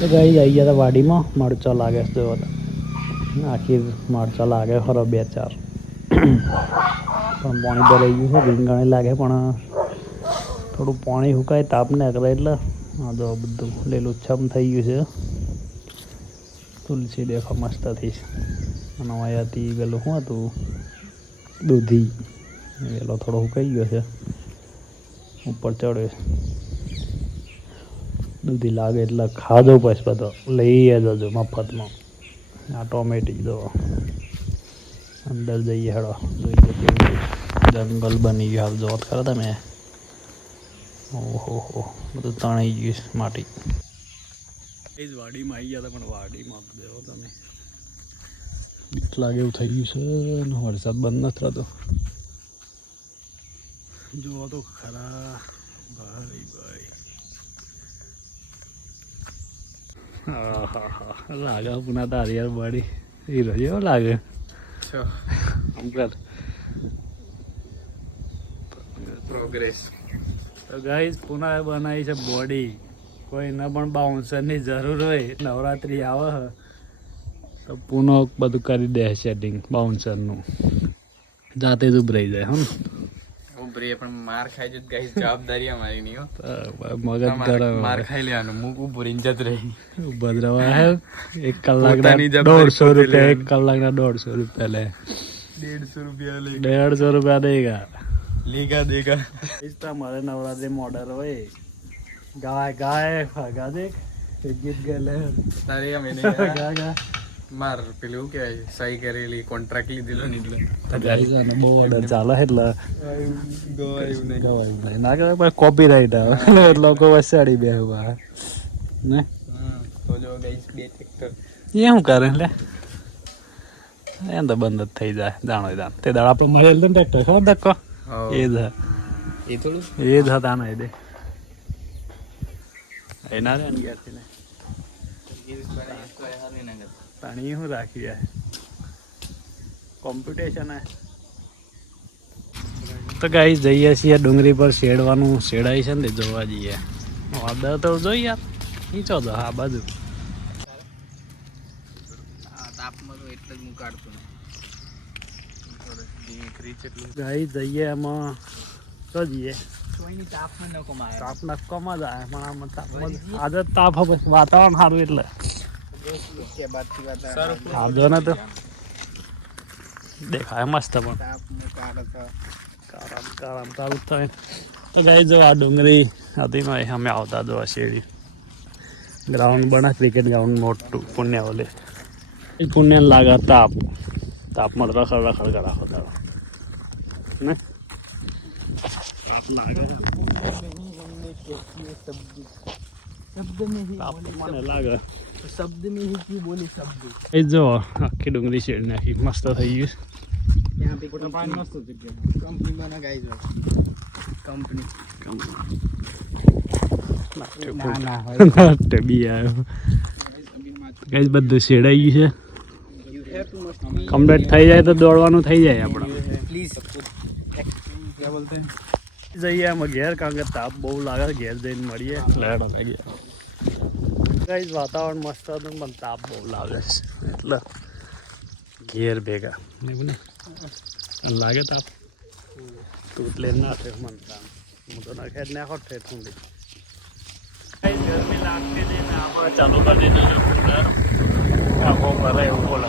તો ગઈ આવી ગયા હતા વાડીમાં, મરચો લાગે છે બધા આખી મરચો લાગે ખરો બે ચાર. પણ પાણી ભરાઈ ગયું છે રીંગણી લાગે પણ થોડું પાણી સુકાય, તાપ ને કરે એટલે આ તો બધું લીલું છમ થઈ ગયું છે. તુલસી દેખો મસ્ત થઈ અને અહીંયાથી પેલું શું હતું? દૂધી. પેલો થોડો સુકાઈ ગયો છે. ઉપર ચડ્યો દૂધી લાગે એટલે ખાધો પછી બધો. લઈ જજો મફતમાં. આ ટોમેટી દો અંદર જઈએ હેડો. જોઈએ કેવું જંગલ બની ગયું. હાલ જોત ખરા તમે? ઓહો હો બધું તણાઈ ગયું છે માટી. એ જ વાડીમાં આવી ગયા હતા પણ વાડીમાં દેવો તમે. બીક લાગે એવું થઈ ગયું છે વરસાદ બંધ નથી થતો. જુઓ તો ખરા. ભાઈ ભાઈ. લાગે પુના તારી યાર બડી હીરો જેવો લાગે. પ્રોગ્રેસ તો ગાઈસ પુનાએ બનાવી છે બોડી કોઈને પણ બાઉન્સરની જરૂર હોય નવરાત્રી આવે તો પુનો બધું કરી દે સેટિંગ બાઉન્સરનું જાતે જ ઉભરાઈ જાય હમ ઉભરી પણ માર ખાઈ જો ગાઈસ જવાબદારી અમારી નહીં હો. મગજ ગરમ માર ખાઈ લેવાનું મુક ઉભરીને જત રહી. ભદ્રવા હે? એક કલાકના દોઢસો રૂપિયા એક. કલાકના દોઢસો રૂપિયા લે. દેડસો રૂપિયા લે. દેઢસો રૂપિયા દેગા લેગા દેગા. તમારે નવરાત્રી મોડર હોય. ગાય ગાય ફગા દેખ. ગીત ગેલે તારે અમે ગા ગા. માર પેલું કહેવાય સહી કરેલી કોન્ટ્રાક્ટ લીધેલો ને એટલે. બહુ ઓર્ડર ચાલે એટલે. ગવાયું નહીં. ગવાય નહીં. ના કહેવાય પણ કોપી રાઈટ આવે. એટલે લોકો વસાડી બે હુવા. ને? તો જો ગઈસ બે ટ્રેક્ટર એ શું કરે લે? એમ તો બંધ જ થઈ જાય જાણો જાણ તે દાડા આપણે મળેલ ને ટ્રેક્ટર ખબર ધક્કો? એ જ એ થોડું? એ જ હતા ને દે. એના રે ને ઘેરથી ને. પાણી હું રાખી જાય. કોમ્પિટિશન હે. તો ગાઈ જઈએ છીએ ડુંગળી પર શેડવાનું શેડાય છે ને જોવા જઈએ. વાદળ તો જોઈ યાર. નીચો દો આ બાજુ. તાપમાં તો એટલે જ મુકાડતું રીચ ગાઈ જઈએ એમાં તો જઈએ. તાપ નક્કોમાં જાય પણ આમાં તાપમાં આજે તાપ હવે વાતાવરણ સારું એટલે. બાદથી ને તો દેખાય મસ્ત પણ. કારામ કારામ થાય તો ગાઈ જો આ ડુંગળી હતી ને અમે આવતા જો આ શેરી ગ્રાઉન્ડ બના ક્રિકેટ ગ્રાઉન્ડ મોટું પુણ્ય ઓલે. એ પુણ્ય લાગે તાપ. તાપમાં રખડ રખડ કરા તારો ને? તાપ લાગે લાગે શબ્દ મેં કી આખી ડુંગળી શેડ નાખી મસ્ત થઈ ગયું ત્યાં બી પાણી બધું શેડાઈ ગયું છે કમ્પ્લીટ થઈ જાય તો દોડવાનું થઈ જાય આપણે. પ્લીઝ જઈએ અમે ઘેર કારણ કે તાપ બહુ લાગે ઘેર જઈને મળીએ. લેડો લાગીએ કઈ વાતાવરણ મસ્ત હતું પણ તાપ બહુ લાગે છે. એટલે ઘેર ભેગા. એવું ને? લાગે તાપ? તૂટલે ના થાય મન તાપ હું તો ના જ નાખો ઠેઠ ઠંડી ગરમી લાગતી હતી ને આપણે ચાલુ કરી દીધું છે કૂલર